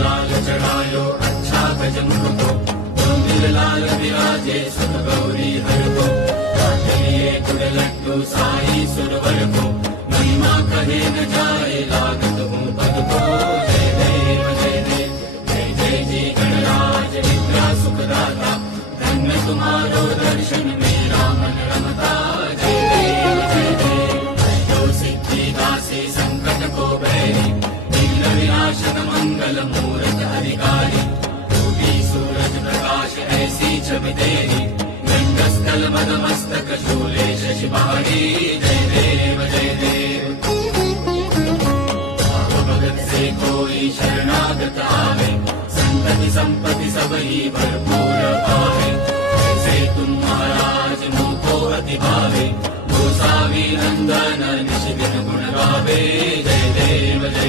लाल चढ़ायो अच्छा गजमुख को, दिल लाल विराजे सुत गौरी हर को, लिए गुड़ लड्डू साई सुरवर को, महिमा कहे न जाए लागत हूँ पद को। जय देव जय देव जय जय जी गणराज विद्या सुखदाता, धन्य तुम्हारो दर्शन मेरा मन रमता। जय देव जय देव जो सिद्धि दासी संकट को बैरी, विघ्न विनाशक मंगल मूरत अधिकारी, टूटी सूरज प्रकाश ऐसी छवि तेरी, स्थल मद मस्तक शूले शशि बहारी। जय देव जय देव भाव भगत से कोई शरणागत आवे, संतति संपत्ति सब ही भरपूर पावे। जैसे तुम महाराज मुझको अति भावे, गोसावी नंदन निशिदिन गुण गावे। जय देव जय